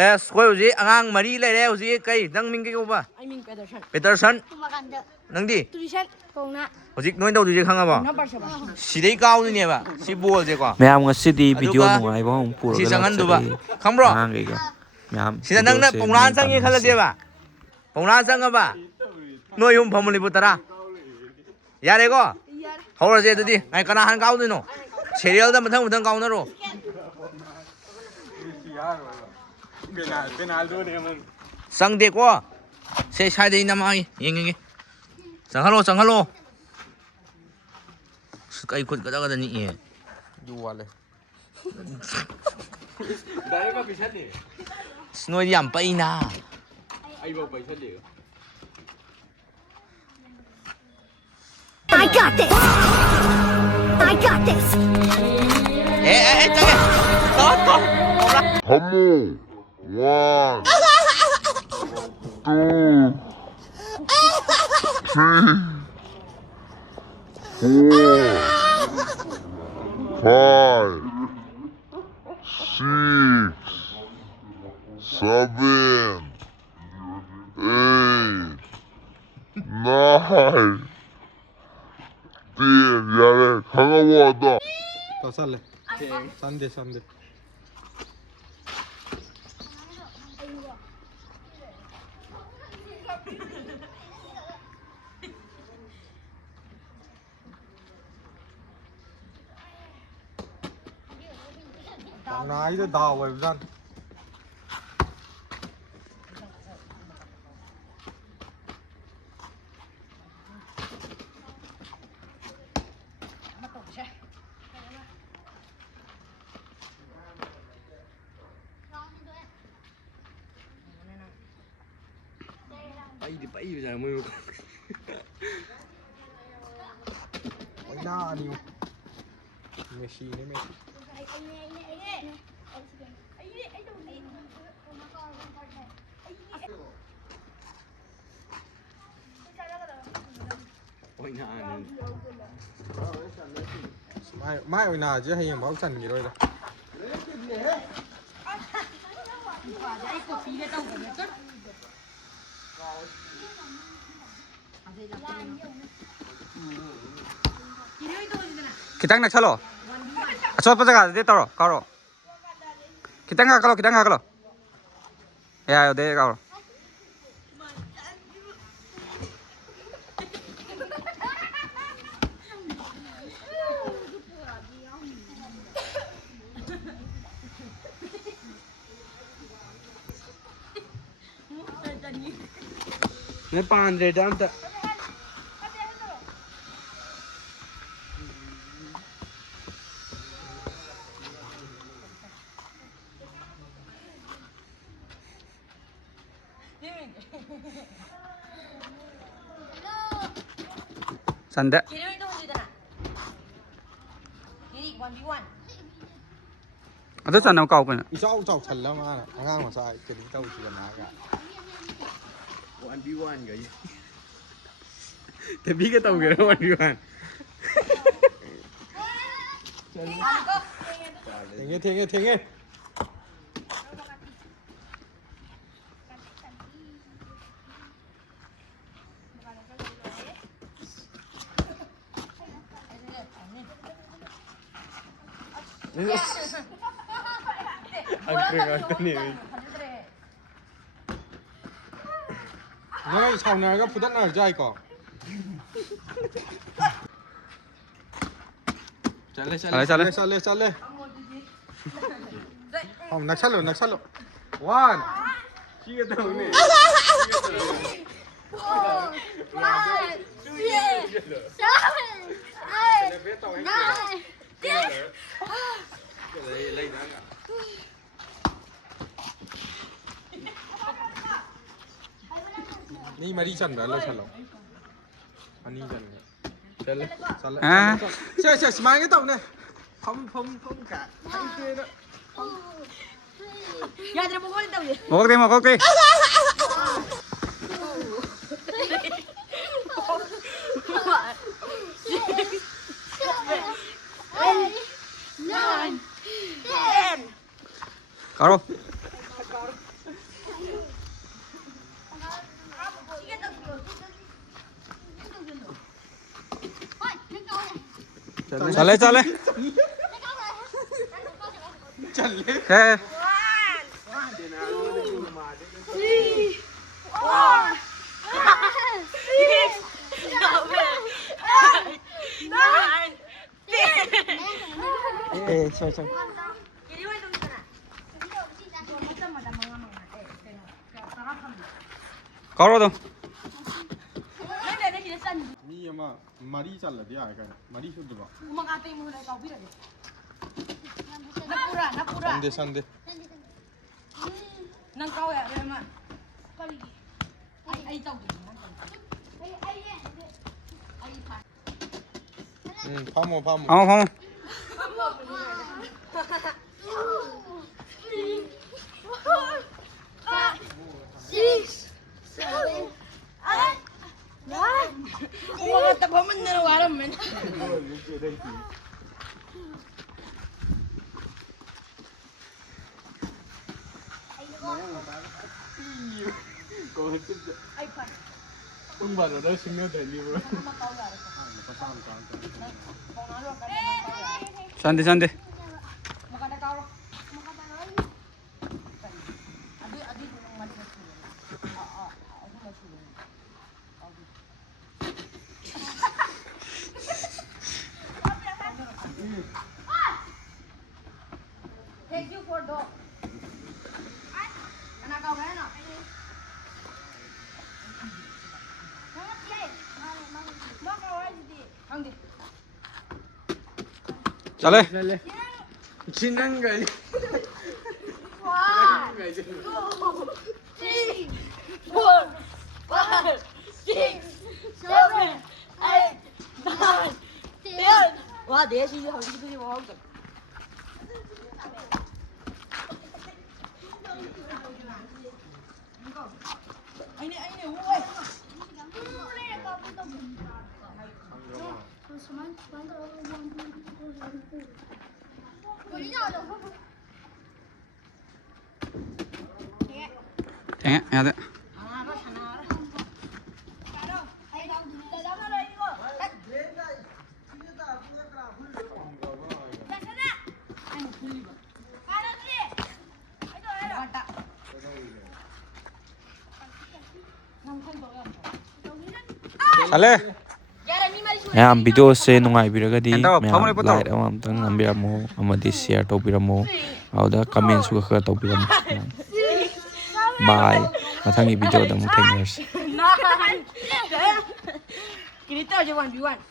ꯑꯩꯈꯣꯏ ꯍꯧꯖꯤꯛ ꯑꯉꯥꯡ ꯃꯔꯤ ꯂꯩꯔꯦ ꯍꯧꯖꯤꯛ ꯀꯩ ꯅꯪ ꯃꯤꯡ ꯀꯩ ꯀꯧꯕ ꯑꯩ ꯃꯤꯡ ꯄꯦꯇꯔꯁꯟ ꯄꯦꯇꯔꯁꯟ ꯅꯪꯗꯤ ꯇꯨꯔꯤꯁꯟ ꯀꯧꯅ ꯍꯧꯖꯤꯛ ꯅꯣꯏ ꯇꯧꯗꯣꯏꯁꯦ ꯈꯪꯉꯕꯣ ꯁꯤꯗꯩ ꯀꯥꯎꯗꯣꯏꯅꯦꯕ ꯁꯤ ꯕꯣꯜꯁꯦꯀꯣ ꯃꯌꯥꯝ ꯉꯁꯤꯗꯤ ꯚꯤꯗꯤꯑꯣ ꯑꯗꯨꯒ ꯅꯨꯡꯉꯥꯏꯕ ꯑꯃ ꯑꯁꯤ ꯄꯨꯔꯒ ꯆꯪꯍꯟꯗꯨꯕ ꯂꯥꯛꯆꯔꯦ ꯈꯪꯕ꯭ꯔꯣ ꯑꯉꯥꯡꯈꯩꯒ ꯃꯌꯥꯝ ꯁꯤꯗ ꯅꯪꯅ ꯚꯤꯗꯤꯑꯣꯁꯦ ꯄꯧꯅꯥ ꯃꯩ ꯆꯪꯉꯦ ꯄꯥꯟꯅꯁꯤ ꯈꯜꯂꯁꯦꯕ ꯄꯧꯅꯥ ꯆꯪꯉꯕ ꯅꯣꯏ ꯌꯨꯝ ꯐꯝꯃꯨ ꯂꯤꯄꯨ 10 ꯌꯥꯔꯦꯀꯣ ꯍꯧꯔꯁꯦ ꯑꯗꯨꯗꯤ ꯑꯩ ꯀꯅꯥ ꯍꯥꯟꯅ ꯀꯥꯎꯗꯣꯏꯅꯣ ꯁꯦꯔꯤꯌꯦꯜꯗ ꯃꯊꯪ ꯃꯊꯪ ꯀꯥꯎꯅꯔꯣ ꯆꯪꯗꯦꯀꯣ ꯁꯦ ꯁ꯭ꯋꯥꯏꯗꯩ ꯅꯃꯥꯏ ꯌꯦꯡꯉꯒꯦ ꯆꯪꯍꯜꯂꯣ ꯆꯪꯍꯜꯂꯣ ꯀꯩ ꯈꯨꯠ ꯒꯗꯒꯗ ꯅꯤꯛꯑꯦ ꯌꯨ ꯋꯥꯠꯂꯦ ꯅꯣꯏꯗꯤ ꯌꯥꯝ ꯄꯩꯅ ꯑꯩꯐꯥꯎ ꯄꯩꯁꯜꯂꯤ I got this. I got this. ꯆꯪꯉꯦ Come on. 1, 2, 3, 4, 5, 6, 7, 8, 9, 10. 야래 강화보다. 더 쌀래 싼데 나이도 다 외부산 빠이잖아 뭐 나 아니요 메시네 메시 mai oi na chứ hay báo trần gì rồi đó Kitang nagsalo. Asot pa sa dito ro, karo. Kitang kakalo. Ya, de karo. 내 빠는데 damta Sanda. Ato sana kau pa. 이자우 자우 잘라마 강강 와서 그리 자우 지가 나가 1v1 guys tapi ka tahu kira 1v1 탱해 너희 사우나가 부담 나지 아이거 잘래 낙살로 1 시계 때문에 니 말이 잔다 알라살로 아니 잔네 잘래 자 스마일 떠네 펌cả 한테 đó Ya tidak mau kau tahu ya. Mau ke. 가로. 잘래 잘래. 해. 예, 저. 가로도. 미 아마 마리 잘라디 아이가 마리 쇼도 봐. 산데 산데. 파모 파모. 방. 응바로 너 신경 되니 뭐. 산데. 잘래. 지난 거. 와, 4시 하고 싶으니 뭐 하고. 땡, 해야 돼. 잘래. ꯃꯌꯥꯝ ꯚꯤꯗꯤꯑꯣꯁꯦ ꯅꯨꯡꯉꯥꯏꯕꯤꯔꯒꯗꯤ ꯍꯦꯟꯗꯥꯎ, ꯃꯌꯥꯝ ꯐꯃꯨꯡꯗ ꯄꯨꯊꯣꯛ꯫ Like ꯑꯃꯇꯪ ꯅꯝꯕꯤꯔꯝꯃꯣ ꯑꯃꯗꯤ ꯁꯤꯌꯔ ꯇꯧꯕꯤꯔꯝꯃꯣ ꯑꯗꯨꯗ ꯀꯃꯦꯟꯁꯨ ꯈꯔ ꯇꯧꯕꯤꯔꯝꯃꯣ ꯕꯥꯏ ꯃꯊꯪꯒꯤ ꯚꯤꯗꯤꯑꯣꯗ ꯑꯃꯨꯛ ꯊꯦꯡꯅꯔꯁꯤ Kita aja 1v1.